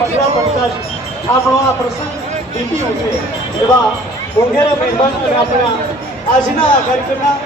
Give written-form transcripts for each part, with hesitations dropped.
પગલા પડતા જ આપણો આ પ્રસંગ વીતી ઉઠે એવા મોંઘેરા મહેમાન અને આપણા આજના આ કાર્યક્રમના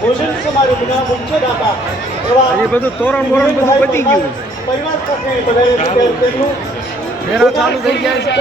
ભોજન સમારોહના મુખ્ય દાતા એવા બધું તોરણ બોરણ બધું પતી ગયું, પરિવાર સાથે બધાને કર્યું મેળા ચાલુ થઈ ગયા છે.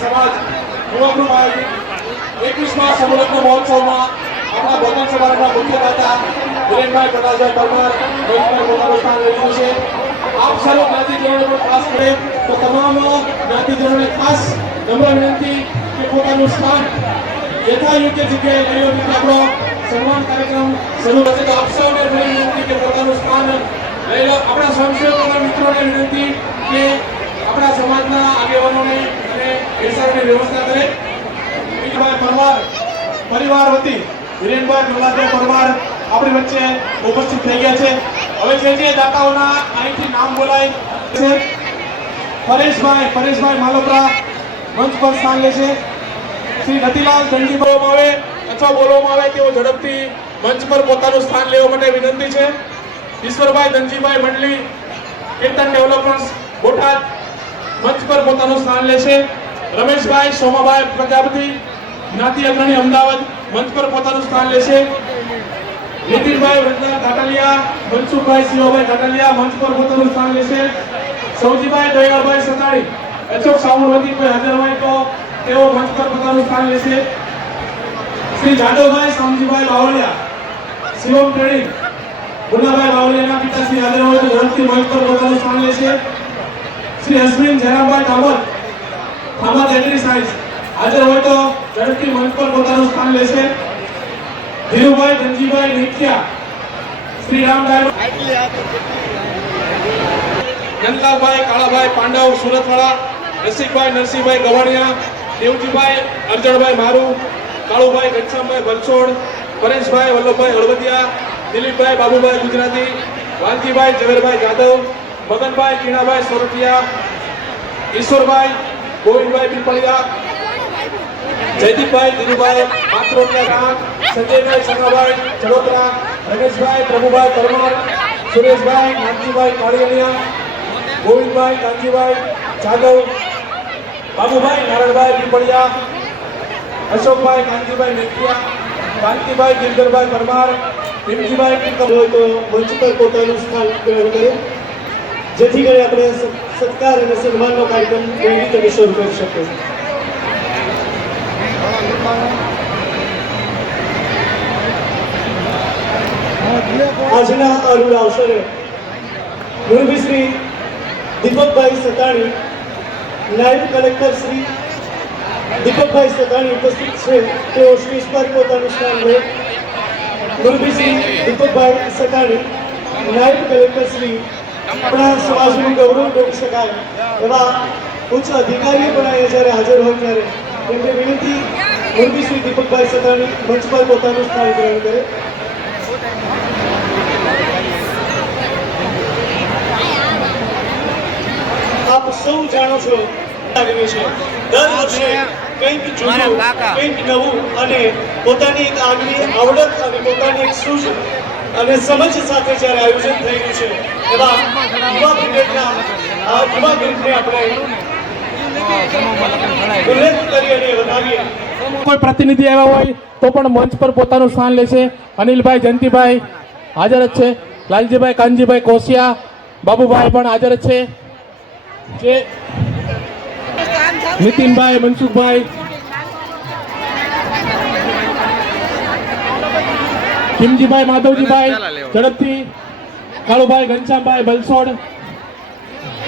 સમાજ યુવાગૃહ આયોજિત 21મા સમુલગ્ન મહોત્સવમાં આપણા ભોજન સમારોહના મુખ્ય દાતા વિરેનભાઈ પ્રકાશભાઈ પરમાર પોતાનું સ્થાન લીધું છે. આપ સર્વ જ્ઞાતિજનોને પણ ખાસ કરે તો તમામ જ્ઞાતિજનોને ખાસ નમ્ર વિનંતી કે પોતાનું સ્થાન યથાયોગ્ય જગ્યાએ લઈ લો. આપણો સન્માન કાર્યક્રમ શરૂ થશે તો આપ સૌને વિનંતી કે પોતાનું સ્થાન લઈ લો. આપણા સ્વયંસેવકોના મિત્રોને વિનંતી કે આપણા સમાજના આગેવાનોને અને બેસાડવાની વ્યવસ્થા કરે. પરમાર પરિવાર વતી વિરેનભાઈ પ્રહલાદભાઈ પરમાર આપણી વચ્ચે ઉપસ્થિત થઈ ગયા છે. હવે જે દાતાઓના અહીંથી નામ બોલાય છે, પરેશભાઈ માલોપરા મંચ પર સ્થાન લેશે. શ્રી નતીલાલ દંડી બોલવામાં આવે અથવા બોલવામાં આવે તેઓ ઝડપથી મંચ પર પોતાનું સ્થાન લેવા માટે વિનંતી છે. ઈશ્વરભાઈ ધનજીભાઈ મંડલી કીર્તન ડેવલપર્સ બોટાદ મંચ પર પોતાનું સ્થાન લેશે. રમેશભાઈ સોમાભાઈ પ્રજાપતિ જ્ઞાતિ અગ્રણી અમદાવાદ મંચ પર પોતાનું સ્થાન લેશે. નીતિનભાઈ વડનગર ઘાટાલિયા, મનસુખભાઈ શિવાભાઈ ઘાટાલિયા મંચ પર પોતાનું સ્થાન લેશે. સૌજીભાઈ દયાળભાઈ સતાણી અશોક સાવરવતી કોઈ હાજર હોય તો તેઓ મંચ પર પોતાનું સ્થાન લેશે. શ્રી જાદવભાઈ શામજીભાઈ બાવળિયા શિવમ ટ્રેડિંગ ગુલાભાઈ બાવળિયાના પિતાશ્રી હાજર હોય તો ઝડપથી મંચ પર પોતાનું સ્થાન લેશે. શ્રી અશ્વિન જયરામભાઈ ઠામર એગ્રી સાયન્સ હાજર હોય તો ઝડપથી મંચ પર પોતાનું સ્થાન લેશે. ધીરુભાઈ ધનજીભાઈ નીતિયા શ્રી નંદલાલભાઈ કાળાભાઈ પાંડવ સુરતવાળા, રસિકભાઈ નરસિંહભાઈ ગવાણિયા, દેવજીભાઈ અરજણભાઈ મારુ, કાળુભાઈ ઘનશ્યામભાઈ ભરછોડ, પરેશભાઈ વલ્લભભાઈ હળવદિયા, દિલીપભાઈ બાબુભાઈ ગુજરાતી, વાલજીભાઈ ઝવેરભાઈ જાદવ, મગનભાઈ કીણાભાઈ સોરઠિયા, ઈશ્વરભાઈ ગોવિંદભાઈ પીપળિયા, જયદીપભાઈ ધીરુભાઈ માત્રોટિયા ગામ, સંજયભાઈ સગાભાઈ ચડોતરા, રમેશભાઈ પ્રભુભાઈ પરમાર, સુરેશભાઈ નાનજીભાઈ કાળિયાણીયા, ગોવિંદભાઈ કાનજીભાઈ જાદવ, બાબુભાઈ નારણભાઈ પીપળિયા, અશોકભાઈ કાનજીભાઈ નેત્રિયા, કાંતિભાઈ ગિરધરભાઈ પરમાર, ભીમજીભાઈ હોય તો મંચ પર પોતાનું સ્થાન ગ્રહણ કરે, જેથી કરી આપણે સત્કાર અને સન્માનનો કાર્યક્રમ કેવી રીતે શરૂ કરી શકીએ. આજના અરુણ અવસરે મુરબી શ્રી દીપકભાઈ સતાણી, નાયબ કલેક્ટર શ્રી દીપકભાઈ સતાણી ઉપસ્થિત છે. તેઓ સ્ટેજ પર પોતાનું સ્થાન લે. મુરબી શ્રી દીપકભાઈ સતાણી, નાયબ કલેક્ટર શ્રી આપણા સમાજનું ગૌરવ કરી શકાય એવા ઉચ્ચ અધિકારીઓ પણ અહીંયા જ્યારે હાજર હોય ત્યારે એમને વિનંતી મુરબી શ્રી દીપકભાઈ સતાણી મંચ પર પોતાનું સ્થાન ગ્રહણ કરે. આપ સૌ જાણો છો લાગણી છે દર વર્ષે કંઈક જૂનું, કંઈક નવું અને પોતાની એક આગવી આવડત અને પોતાની એક સૂઝ અને સમજ સાથે જ્યારે આયોજન થઈ રહ્યું છે એવા યુવા બ્રિગેડના યુવા બ્રિગેડને આપણે ઉલ્લેખ કરી અને વધાવીએ. કોઈ પ્રતિનિધિ આવ્યા હોય તો પણ મંચ પર પોતાનું સ્થાન લેશે. અનિલભાઈ જયંતિભાઈ હાજર જ છે. લાલજીભાઈ કાનજીભાઈ કોશિયા, બાબુભાઈ પણ હાજર જ છે. જે નીતિનભાઈ મનસુખભાઈ, ભીમજીભાઈ માધવજીભાઈ ઝડપથી, કાળુભાઈ ઘનશ્યામભાઈ બલસોડ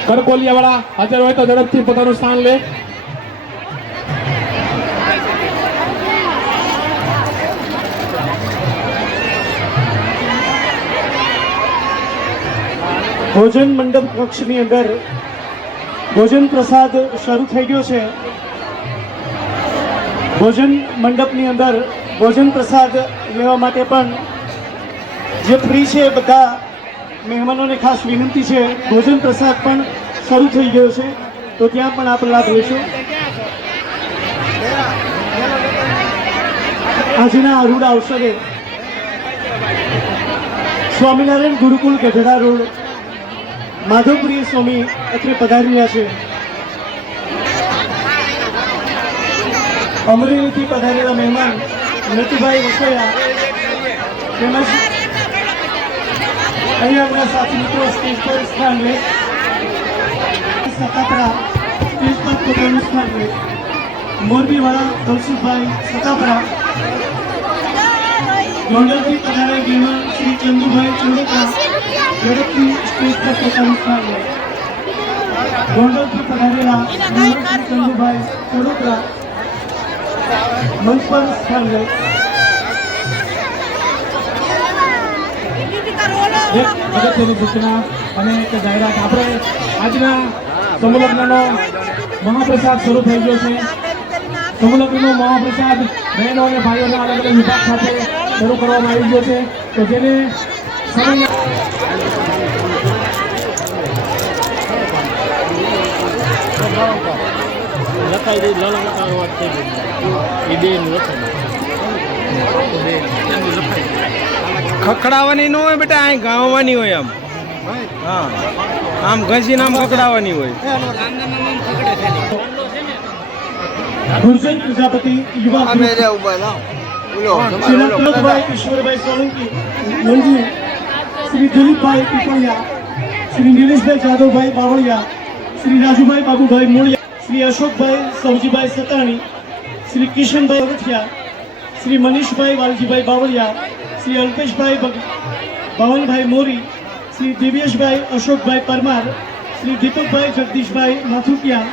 કરકોલિયાવાળા હાજર હોય તો ઝડપથી પોતાનું સ્થાન લે. ભોજન મંડપ કક્ષની અંદર ભોજન પ્રસાદ શરૂ થઈ ગયો છે. ભોજન મંડપની અંદર ભોજન પ્રસાદ લેવા માટે પણ જે ફ્રી છે બધા મહેમાનોને ખાસ વિનંતી છે. ભોજન પ્રસાદ પણ શરૂ થઈ ગયો છે, તો ત્યાં પણ આપણે લાભ લઈશું. આજના અરુણ અવસરે સ્વામિનારાયણ ગુરુકુલ ગઢડા રોડ માધવપ્રિય સ્વામી અત્રે પધારી રહ્યા છે. અમરેલીથી પધારેલા મહેમાન નટુભાઈ વસોયા તેમજ અહીંયા આપણા સાથી મિત્રો સ્ટેજ પર સ્થાન લે. સતાપરા સ્ટેજ પર પોતાનું સ્થાન લે. મોરબીવાળા કૌશિકભાઈ સતાપરા, ગોંડલથી પધારેલા મહેમાન શ્રી ચંદુભાઈ ચંડોકરા ઝડપથી સ્ટેજ પર પોતાનું સ્થાન લે. ગોંડલથી પધારેલા મહેમાન શ્રી ચંદુભાઈ ચંડોકરા મંચ પર સ્થાન લે. એક અગત્યની સૂચના અને એક જાહેરાત. આપણે આજના સમૂહલગ્નનો મહાપ્રસાદ શરૂ થઈ ગયો છે. સમૂહલગ્નનો મહાપ્રસાદ બહેનો અને ભાઈઓના અલગ અલગ વિભાગ સાથે શરૂ કરવામાં આવી ગયો છે. તો જેને સમય ખખડાવવાની ન હોય બેટા, અહીં ગાવાની હોય. આમ હા, આમ ઘસીને આમ ખખડાવવાની હોય. ગુરજન પ્રજાપતિ યુવા શ્રી નટવરભાઈ ઈશ્વરભાઈ સોલંકી મંજુ, શ્રી દિલીપભાઈ પીપળિયા, શ્રી નિલેશભાઈ જાદવભાઈ બાવળિયા, શ્રી રાજુભાઈ બાબુભાઈ મોળિયા, શ્રી અશોકભાઈ સવજીભાઈ સતાણી, શ્રી કિશનભાઈ વગઠિયા, શ્રી મનીષભાઈ વાલજીભાઈ બાવળિયા, શ્રી અલ્પેશભાઈ ભવનભાઈ મોરી, શ્રી દિવ્યેશભાઈ અશોકભાઈ પરમાર, શ્રી દીપકભાઈ જગદીશભાઈ માથુકિયા,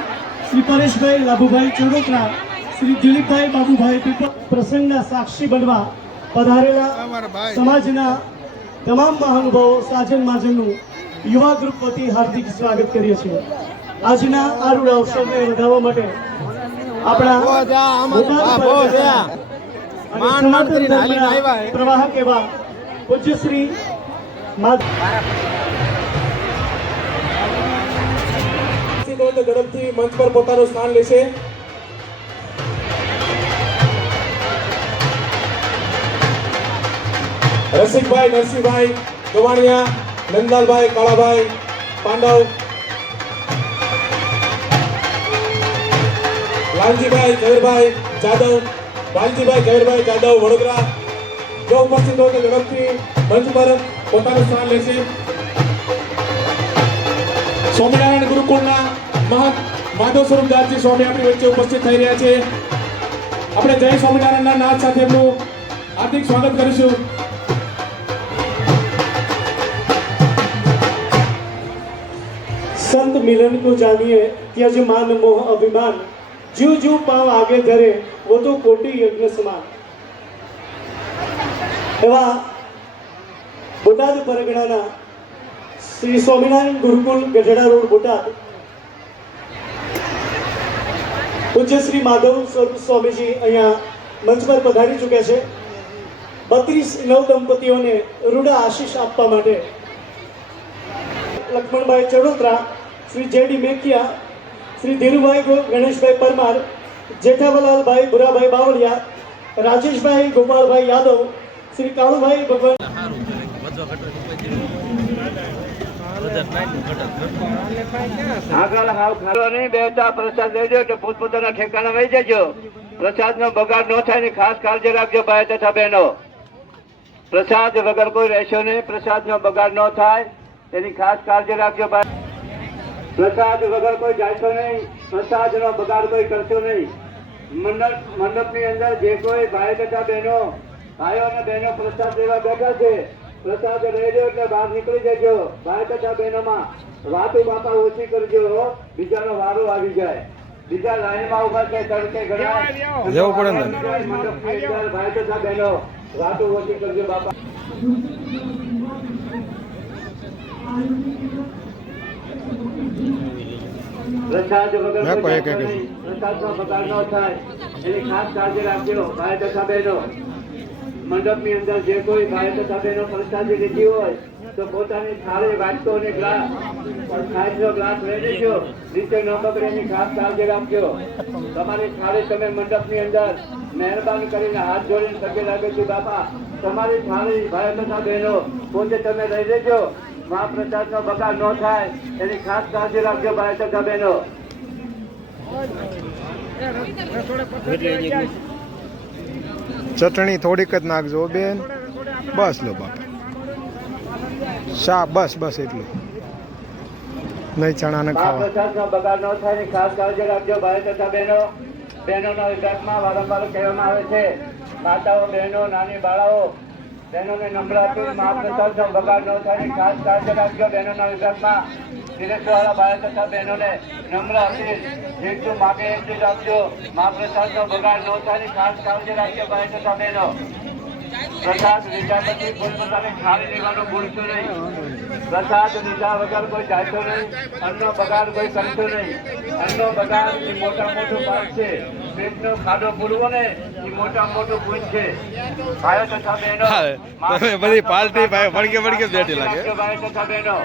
શ્રી પરેશભાઈ લાભુભાઈ ચરોતરા, શ્રી દિલીપભાઈ બાબુભાઈ પીપળ. પ્રસંગના સાક્ષી બનવા પધારેલા સમાજના તમામ મહાનુભાવો સાજન માજનનું યુવા ગ્રુપ વતી હાર્દિક સ્વાગત કરીએ છીએ. આજના આ રૂડ અવસરને વધારવા માટે આપણા સનાતન ધર્મના પ્રવાહક એવા પૂજ્ય શ્રી ઝડપથી મંચ પર પોતાનું સ્થાન લેશે. રસિકભાઈ નરસિંહભાઈ ગવાણિયા, નંદલાલભાઈ કાળાભાઈ પાંડવ, લાલજીભાઈ ઝવેરભાઈ જાદવ, વાલજીભાઈ ઝવેરભાઈ જાદવ વડોદરા જો ઉપસ્થિત હોય તો ઝડપથી મંચ પર પોતાનું સ્થાન લેશે. સ્વામિનારાયણ ગુરુકુળના મહંત માધવ સ્વરૂપદાસજી સ્વામી આપણી વચ્ચે ઉપસ્થિત થઈ રહ્યા છે. આપણે જય સ્વામિનારાયણના નાદ સાથે એમનું હાર્દિક સ્વાગત કરીશું. संत मिलन को जानिए त्यज मान मोह अभिमान जीव जीव पाव आगे धरे वो तो कोटि यज्ञ समान. એવા બોટાદ પરગણાના શ્રી સ્વામિનારાયણ ગુરુકુલ ગઢડા રોડ બોટાદ પૂજ્ય શ્રી માધવ સ્વરૂપ સ્વામીજી અહીંયા મંચ પર પધારી ચૂક્યા છે. 32 નવ દંપતીઓને રૂડા આશીષ આપવા માટે લક્ષ્મણભાઈ ચડોતરા, શ્રી જેડી મેકિયા, શ્રી ધીરુભાઈ ગણેશભાઈ પરમાર, જેઠાવલાલભાઈ ભુરાભાઈ બાવળિયા, રાજેશભાઈ ગોપાલભાઈ યાદવ, શ્રી કાળુભાઈ ભગવાન આગળ હાવ ખારો નહીં બેસતા પ્રસાદ લેજો એટલે પોતપોતાના ઠેકાણા વહી જજો. પ્રસાદનો બગાડ ન થાય ને ખાસ કાળજી રાખજો ભાઈ તથા બહેનો. પ્રસાદ વગર કોઈ રહેશો નહીં. પ્રસાદનો બગાડ ન થાય તેની ખાસ કાળજી રાખજો ભાઈ. પ્રસાદ વગર કોઈ જાયશો નહીં. પ્રસાદનો બગાડ કોઈ કરશો નહીં. મંડપની અંદર જે કોઈ ભાઈ તથા બહેનો, ભાઈઓ અને બહેનો પ્રસાદ લેવા બેઠા છે, પ્રસાદ લેજો એટલે બહાર નીકળી જજો. ભાઈ તથા બહેનોમાં વાતો બાપા ઓછી કરજો, બીજાનો વારો આવી જાય. બીજા લાઈનમાં ઉભા છે તડકે ઘણા જવું પડે ને. મંડપની અંદર ભાઈ તથા બહેનો વાતો ઓછી કરજો બાપા. પ્રસાદ વગર મેં કોઈ પ્રસાદનો બગાડ ન થાય એની ખાસ કાળજી રાખજો ભાઈ તથા બહેનો. મંડપની અંદર જે કોઈ ભાઈ તથા બહેનો પ્રસાદી લીધી હોય તો પોતાની થાળી વાટકો અને ગ્લાસ છાશનો ગ્લાસ લઈ લેજો. નીચે ન બગડે એની ખાસ કાળજી રાખજો. તમારી થાળી તમે મંડપની અંદર મહેરબાની કરીને હાથ જોડીને પગે લાગે છે બાપા, તમારી થાળી ભાઈ તથા બહેનો પોતે તમે લઈ લેજો. મહાપ્રસાદનો બગાડ ન થાય એની ખાસ કાળજી રાખજો ભાઈ તથા બહેનો. ચટણી થોડીક જ નાખજો બેન. બસ લો બાપા, શા બસ બસ એટલું નહીં, ચણાને ખાવા. મહાપ્રસાદનો બગાડ ન થાય એની ખાસ કાળજી રાખજો ભાઈ તથા બહેનો. બહેનોના વિભાગમાં વારંવાર કહેવામાં આવે છે, માતાઓ બહેનો નાની બાળાઓ બહેનોને નમ્ર આપી મહાપ્રસાદનો બગાડ ન થાય એની ખાસ કાળજી રાખજો. બહેનોના વિભાગમાં પીરસવાળા ભાઈ તથા બહેનોને નમ્ર આપી જેટલું માગે એટલું જ આપજો. મહાપ્રસાદનો બગાડ ન થાય એની ખાસ કાળજી રાખજો ભાઈ તથા બહેનો. પ્રસાદ લીધા પછી પોતપોતાની થાળી લેવાનું ભૂલશો નહીં. પ્રસાદ લીધા વગર કોઈ જાયશો નહીં. અન્નનો બગાડ કોઈ કરશો નહીં. અન્નનો બગાડ એ મોટા મોટું પાપ છે. પેટનો ખાડો પૂરવો ને એ મોટા મોટું પૂન છે. ભાઈઓ તથા બહેનો, તમે બધી પાલટી ભાઈ ફળકે ફળકે બેઠી લાગે. ભાઈઓ તથા બહેનો,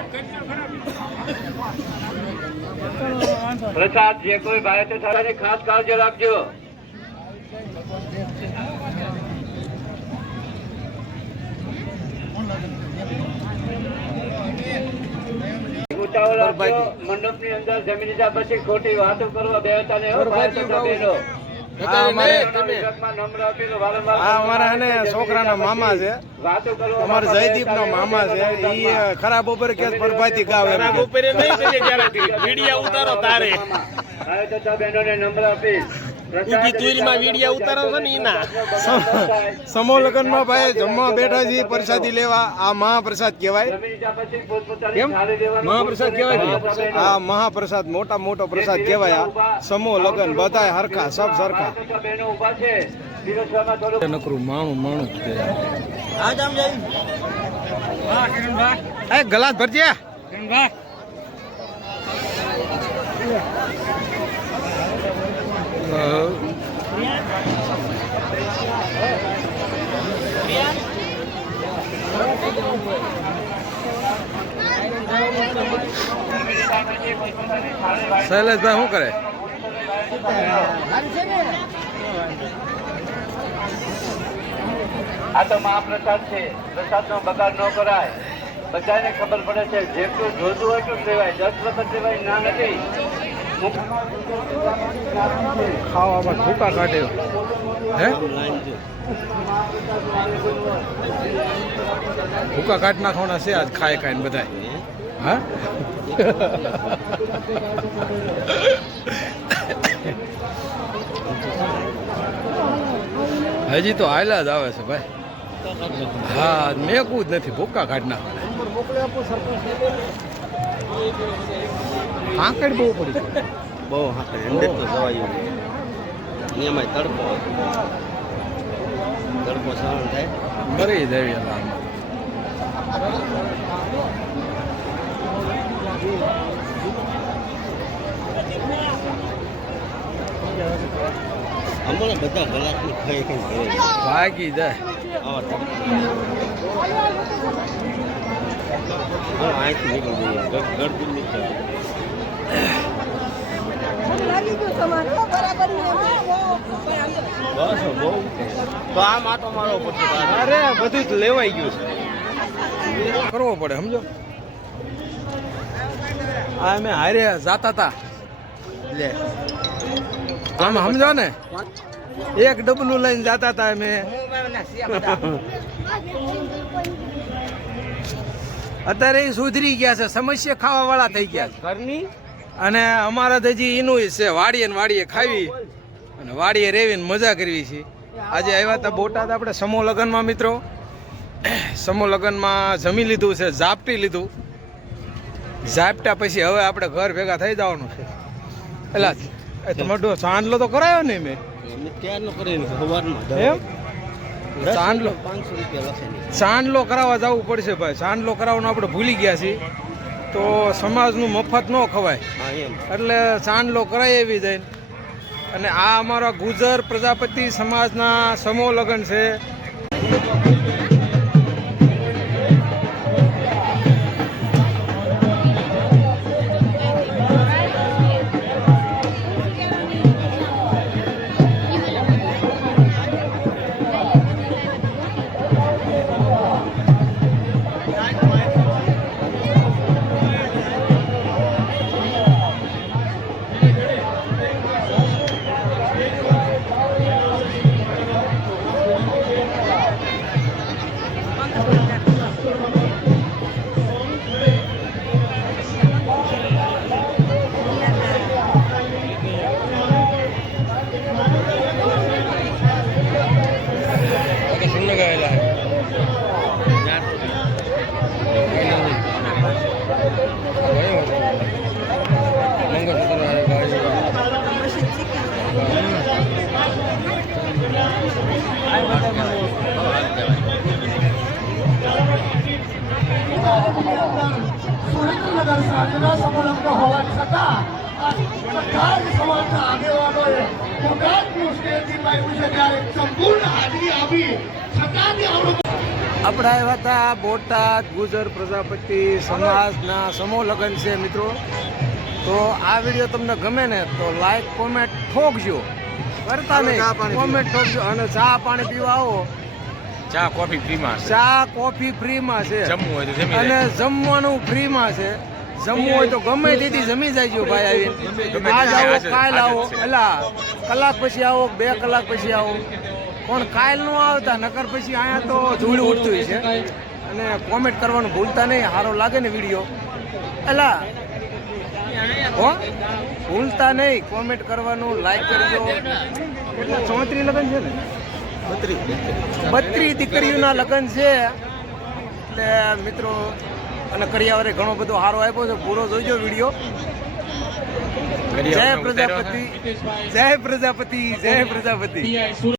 પ્રસાદ જે કોઈ ભાઈઓ તથા એની ખાસ કાળજી રાખજો. ઉતાવળ રાખજો. મંડપની અંદર જમી લીધા પછી ખોટી વાતો કરવા બેહતા નહીં હો ભાઈ તથા બહેનો. અમારા એને છોકરાના મામા છે, અમારા જયદીપ ના મામા છે. ઈ ખરાબ ઉપર કે પરભાતી ગાવ વિડિયા ઉતારો તારે ભાઈ તથા બહેનોને નમ્ર આપી વિડિયા ઉતારો છો ને એના સમૂહ લગ્ન માં ભાઈ જમવા બેઠા છે, પ્રસાદી લેવા. આ મહાપ્રસાદ કહેવાય. કેમ મહાપ્રસાદ કહેવાય. આ મહાપ્રસાદ મોટા મોટો પ્રસાદ કહેવાય. આ સમૂહ લગ્ન બધાય હરખા, સબ સરખા. બહેનો ઉભા છે પીરસવામાં થોડું નકરું માણું માણું જ ગલાસ ભરજે. શૈલેષભાઈ શું કરે? આ તો મહાપ્રસાદ છે. પ્રસાદનો બગાડ ન કરાય. બધાને ખબર પડે છે જેટલું જોતું હોય એટલું લેવાય. 10 વખત લેવાય ના નથી. ખાવામાં ભૂકા કાઢે હે? ભૂકા કાઢ નાખવાના છે આજ ખાય ખાઈને બધા. હા હજી તો હાલ્યા જ આવે છે ભાઈ. હા મેકવું જ નથી, ભૂકા કાઢ નાખવાના. હાંકડ બહુ પડી છે, બહુ હાથે અંદર તો જવાયું એમાં તડકો સહન થાય. મરી જાય આમાં. હમણાં બધા ગલાસની ખાઈ ખાઈ ઘરે ભાગી જાય. અહીંથી નીકળી જઈએ ગળતું નીકળે. બસ બહુ તો આમ આટો મારવો પડશે. અરે બધું જ લેવાઈ ગયું છે, કરવો પડે સમજો. આ અમે હારે જાતા હતા લે આમ સમજો ને, એક ડબલું લઈને જાતા હતા અમે. અત્યારે એ સુધરી ગયા છે, સમસ્યા ખાવા વાળા થઈ ગયા છે ઘરની. અને અમારા તો હજી એનું છે, વાડીએ ને વાડીએ ખાવી અને વાડીએ રેવીને મજા કરવી છે. આજે આવ્યા હતા બોટાદ આપણે સમૂહ લગ્નમાં મિત્રો. સમૂહ લગ્નમાં જમી લીધું છે, ઝાપટી લીધું. ઝાપટા પછી હવે આપણે ઘર ભેગા થઈ જવાનું છે. પેલા તમારો ચાંદલો તો કરાયો ને મેં ત્યારનો કરીને સવારમાં એમ ચાંદલો 500 રૂપિયા લખે. ચાંદલો કરાવવા જવું પડશે ભાઈ. ચાંદલો કરાવવાનું આપણે ભૂલી ગયા છીએ, તો સમાજનું મફત ન ખવાય હા એમ એટલે ચાંદલો કરાય એવી જાય. અને આ અમારા ગુજર પ્રજાપતિ સમાજના સમૂહ લગ્ન છે. સુરેન્દ્રનગર સાંજના સમારંભ હોવા છતાં આ બધા જ સમાજના આગેવાનોએ પોતાનું સ્ટેજથી પાડ્યું છે ત્યારે સંપૂર્ણ હાજરી આપી છતાં તે આવડું આપણે આવ્યા હતા બોટાદ ગુજર પ્રજાપતિ સમાજના સમૂહ લગ્ન છે મિત્રો. તો આ વિડીયો તમને ગમે ને તો લાઈક કોમેન્ટ ઠોકજો, કરતા નહીં કોમેન્ટ ઠોકજો. અને ચા પાણી પીવા આવો, ચા કોફી ફ્રીમાં છે. ચા કોફી ફ્રીમાં છે જમવું હોય તો જમી અને લેજો. જમવાનું ફ્રીમાં છે. જમવું હોય તો ગમે તેથી જમી જાય ભાઈ આવીને. ગમે આજ તે આવો હાજર- કાલ આવો, હાજર છે. એલા કલાક પછી આવો, 2 કલાક પછી આવો, પણ કાલ નું આવતા નકર પછી અહીંયા તો ધૂળ ઉડતું છે. અને કોમેન્ટ કરવાનું ભૂલતા નહીં, સારો લાગે ને વિડીયો એલા હો ભૂલતા નહીં કોમેન્ટ કરવાનું, લાઈક કરજો. કેટલા 34 લગ્ન છે ને, 32 દીકરીઓના લગ્ન છે. એટલે મિત્રો અને કરિયાવરે ઘણો બધો સારો આપ્યો છે, પૂરો જોઈજો વિડીયો. જય પ્રજાપતિ, જય પ્રજાપતિ, જય પ્રજાપતિ.